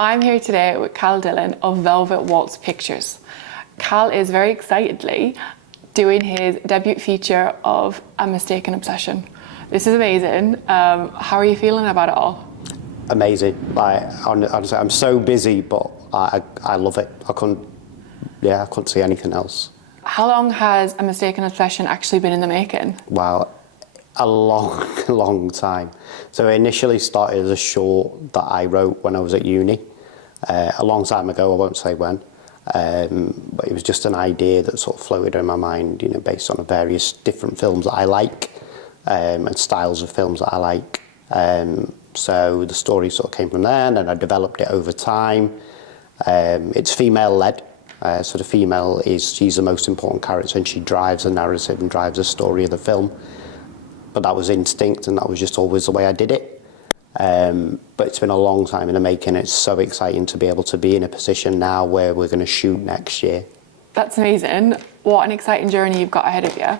I'm here today with Dhillon of Velvet Waltz Pictures. Cal is very excitedly doing his debut feature of A Mistaken Obsession. This is amazing. How are you feeling about it all? Amazing. Honestly, I'm so busy, but I love it. I couldn't see anything else. How long has A Mistaken Obsession actually been in the making? Wow, a long time. So it initially started as a short that I wrote when I was at uni, a long time ago, I won't say when. But it was just an idea that sort of floated in my mind, based on various different films that I like, and styles of films that I like. So the story sort of came from there, and then I developed it over time. It's female-led, so the female she's the most important character, and she drives the narrative and drives the story of the film. But that was instinct, and that was just always the way I did it. But it's been a long time in the making. It's so exciting to be able to be in a position now where we're going to shoot next year. That's amazing. What an exciting journey you've got ahead of you.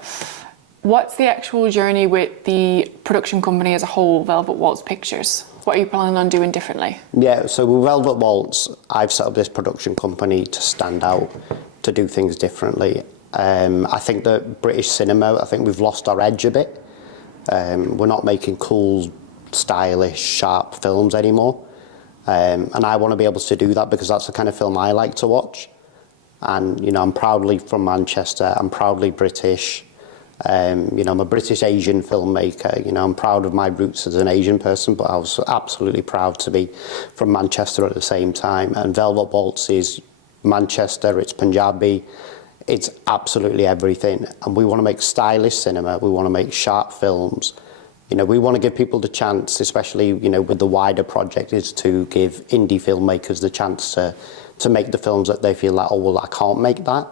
What's the actual journey with the production company as a whole, Velvet Waltz Pictures? What are you planning on doing differently? Yeah, so with Velvet Waltz, I've set up this production company to stand out, to do things differently. I think that British cinema, I think we've lost our edge a bit. We're not making cool, stylish, sharp films anymore. And I want to be able to do that because that's the kind of film I like to watch. And, I'm proudly from Manchester, I'm proudly British. I'm a British Asian filmmaker. I'm proud of my roots as an Asian person, but I was absolutely proud to be from Manchester at the same time. And Velvet Waltz is Manchester, it's Punjabi, it's absolutely everything. And we want to make stylish cinema, we want to make sharp films. We want to give people the chance, especially, with the wider project, is to give indie filmmakers the chance to make the films that they feel like, oh, well, I can't make that.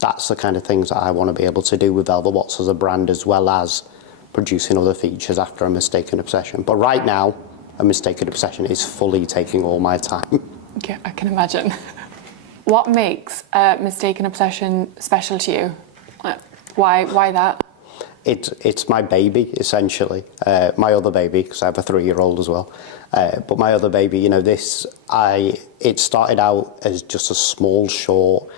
That's the kind of things that I want to be able to do with Velvet Waltz as a brand, as well as producing other features after A Mistaken Obsession. But right now, A Mistaken Obsession is fully taking all my time. Okay, I can imagine. What makes A Mistaken Obsession special to you? Why that? It's my baby, essentially. My other baby, because I have a 3-year-old as well. But my other baby, it started out as just a small short,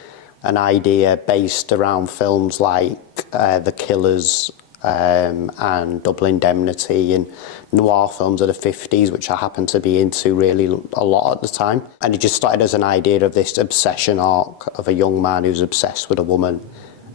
an idea based around films like The Killers and Double Indemnity and noir films of the 50s, which I happened to be into really a lot at the time. And it just started as an idea of this obsession arc of a young man who's obsessed with a woman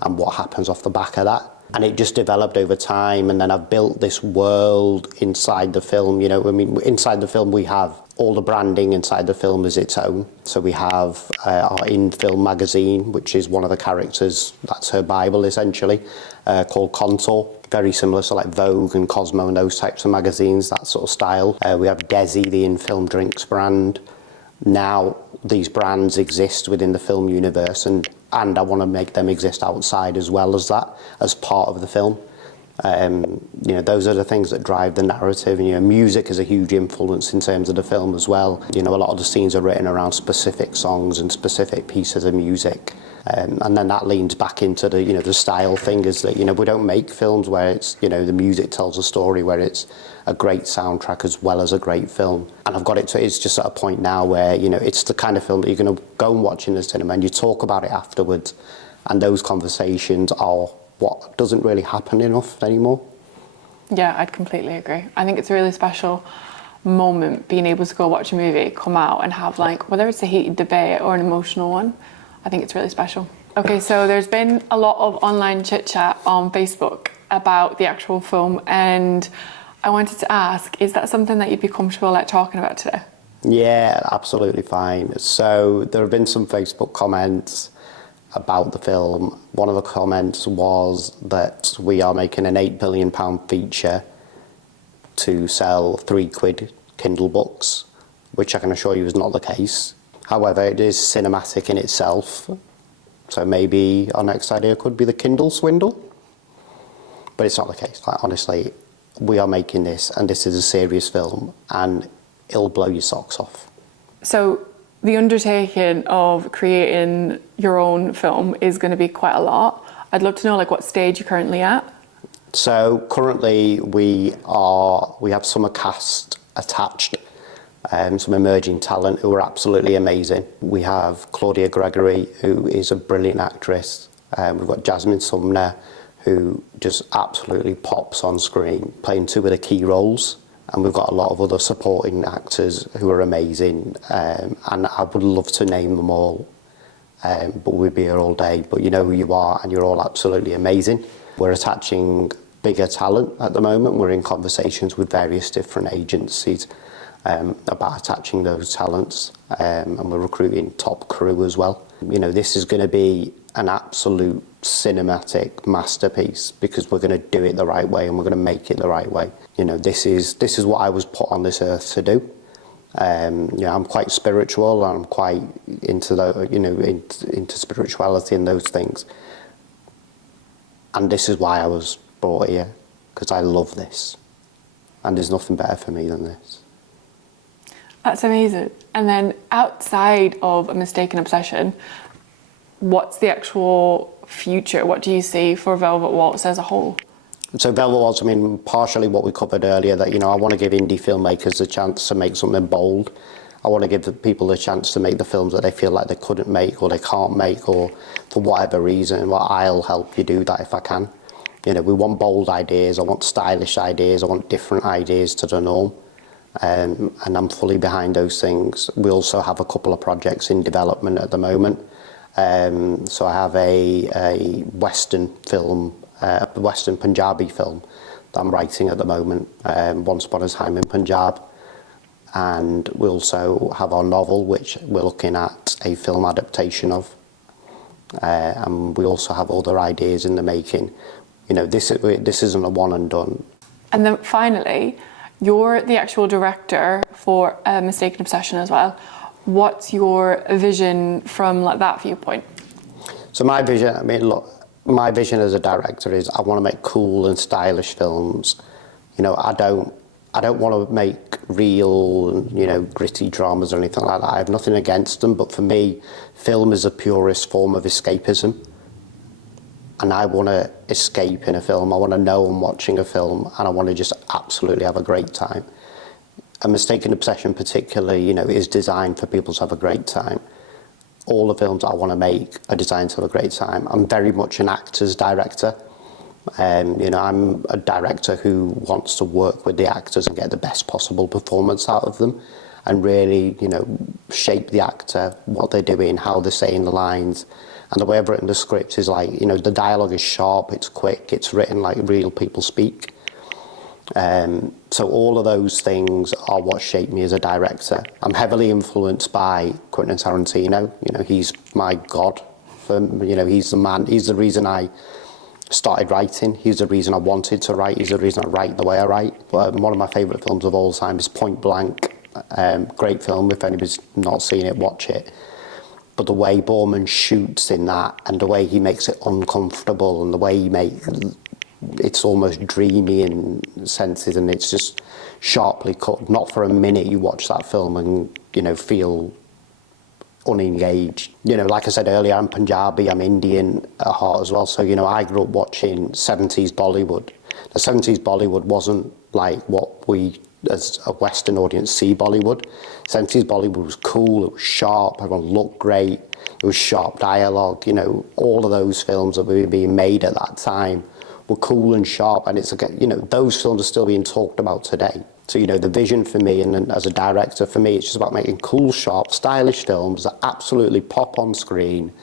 and what happens off the back of that. And it just developed over time, and then I've built this world inside the film. Inside the film we have all the branding inside the film is its own. So we have our in-film magazine, which is one of the characters, that's her Bible essentially, called Contour. Very similar to like Vogue and Cosmo and those types of magazines, that sort of style. We have Desi, the in-film drinks brand. Now these brands exist within the film universe, and I want to make them exist outside as well as that, as part of the film. Those are the things that drive the narrative. Music is a huge influence in terms of the film as well. A lot of the scenes are written around specific songs and specific pieces of music. And then that leans back into the style thing, is that, we don't make films where it's, the music tells a story, where it's a great soundtrack as well as a great film. And I've got it to, it's just at a point now where, it's the kind of film that you're going to go and watch in the cinema and you talk about it afterwards. And those conversations are what doesn't really happen enough anymore. Yeah, I'd completely agree. I think it's a really special moment being able to go watch a movie, come out and have whether it's a heated debate or an emotional one, I think it's really special. Okay, so there's been a lot of online chit chat on Facebook about the actual film, and I wanted to ask, is that something that you'd be comfortable talking about today? Yeah, absolutely fine. So there have been some Facebook comments about the film. One of the comments was that we are making an £8 billion feature to sell £3 Kindle books, which I can assure you is not the case. However, it is cinematic in itself, so maybe our next idea could be the Kindle swindle, but it's not the case. Honestly, we are making this, and this is a serious film, and it'll blow your socks off. So the undertaking of creating your own film is going to be quite a lot. I'd love to know what stage you're currently at. So currently we have summer cast attached. some emerging talent who are absolutely amazing. We have Claudia Gregory, who is a brilliant actress. We've got Jasmine Sumner, who just absolutely pops on screen, playing two of the key roles. And we've got a lot of other supporting actors who are amazing. And I would love to name them all, but we'd be here all day. But you know who you are, and you're all absolutely amazing. We're attaching bigger talent at the moment. We're in conversations with various different agencies about attaching those talents, and we're recruiting top crew as well. You know, this is going to be an absolute cinematic masterpiece because we're going to do it the right way and we're going to make it the right way. You know, this is what I was put on this earth to do. You know, I'm quite spiritual and I'm quite into the, you know, into spirituality and those things. And this is why I was brought here, because I love this. And there's nothing better for me than this. That's amazing. And then outside of A Mistaken Obsession, what's the actual future? What do you see for Velvet Waltz as a whole? So Velvet Waltz, I mean, partially what we covered earlier, that, you know, I want to give indie filmmakers a chance to make something bold. I want to give the people a chance to make the films that they feel like they couldn't make or they can't make, or for whatever reason. Well, I'll help you do that if I can. You know, we want bold ideas, I want stylish ideas, I want different ideas to the norm. And I'm fully behind those things. We also have a couple of projects in development at the moment. So I have a Western film, a Western Punjabi film that I'm writing at the moment, Once Upon a Time in Punjab. And we also have our novel, which we're looking at a film adaptation of. And we also have other ideas in the making. You know, this isn't a one and done. And then finally, you're the actual director for A Mistaken Obsession as well. What's your vision from like that viewpoint? So my vision, I mean, look, my vision as a director is I want to make cool and stylish films. You know, I don't want to make real, you know, gritty dramas or anything like that. I have nothing against them, but for me, film is the purest form of escapism. And I want to escape in a film. I want to know I'm watching a film, and I want to just absolutely have a great time. A Mistaken Obsession particularly, you know, is designed for people to have a great time. All the films I want to make are designed to have a great time. I'm very much an actor's director. You know, I'm a director who wants to work with the actors and get the best possible performance out of them, and really, you know, shape the actor, what they're doing, how they're saying the lines. And the way I've written the script is like, you know, the dialogue is sharp, it's quick, it's written like real people speak. So all of those things are what shaped me as a director. I'm heavily influenced by Quentin Tarantino. You know, he's my god. You know, he's the man, he's the reason I started writing. He's the reason I wanted to write. He's the reason I write the way I write. One of my favourite films of all time is Point Blank. Great film. If anybody's not seen it, watch it. But the way Borman shoots in that, and the way he makes it uncomfortable, and the way he makes it's almost dreamy in senses, and it's just sharply cut. Not for a minute you watch that film and, you know, feel unengaged. You know, like I said earlier, I'm Punjabi, I'm Indian at heart as well. So, you know, I grew up watching 70s Bollywood. The 70s Bollywood wasn't like what we as a Western audience see Bollywood. 70s Bollywood was cool, it was sharp, everyone looked great, it was sharp dialogue. You know, all of those films that were being made at that time were cool and sharp, and it's, you know, those films are still being talked about today. So, you know, the vision for me, and as a director, for me, it's just about making cool, sharp, stylish films that absolutely pop on screen,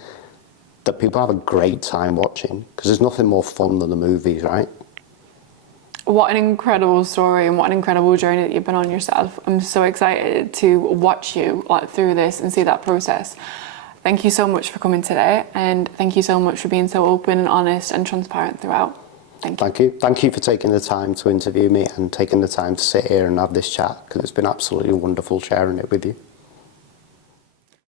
that people have a great time watching, because there's nothing more fun than the movies, right? What an incredible story, and what an incredible journey that you've been on yourself. I'm so excited to watch you like through this and see that process. Thank you so much for coming today, and thank you so much for being so open and honest and transparent throughout. Thank you. Thank you. Thank you for taking the time to interview me and taking the time to sit here and have this chat, because it's been absolutely wonderful sharing it with you.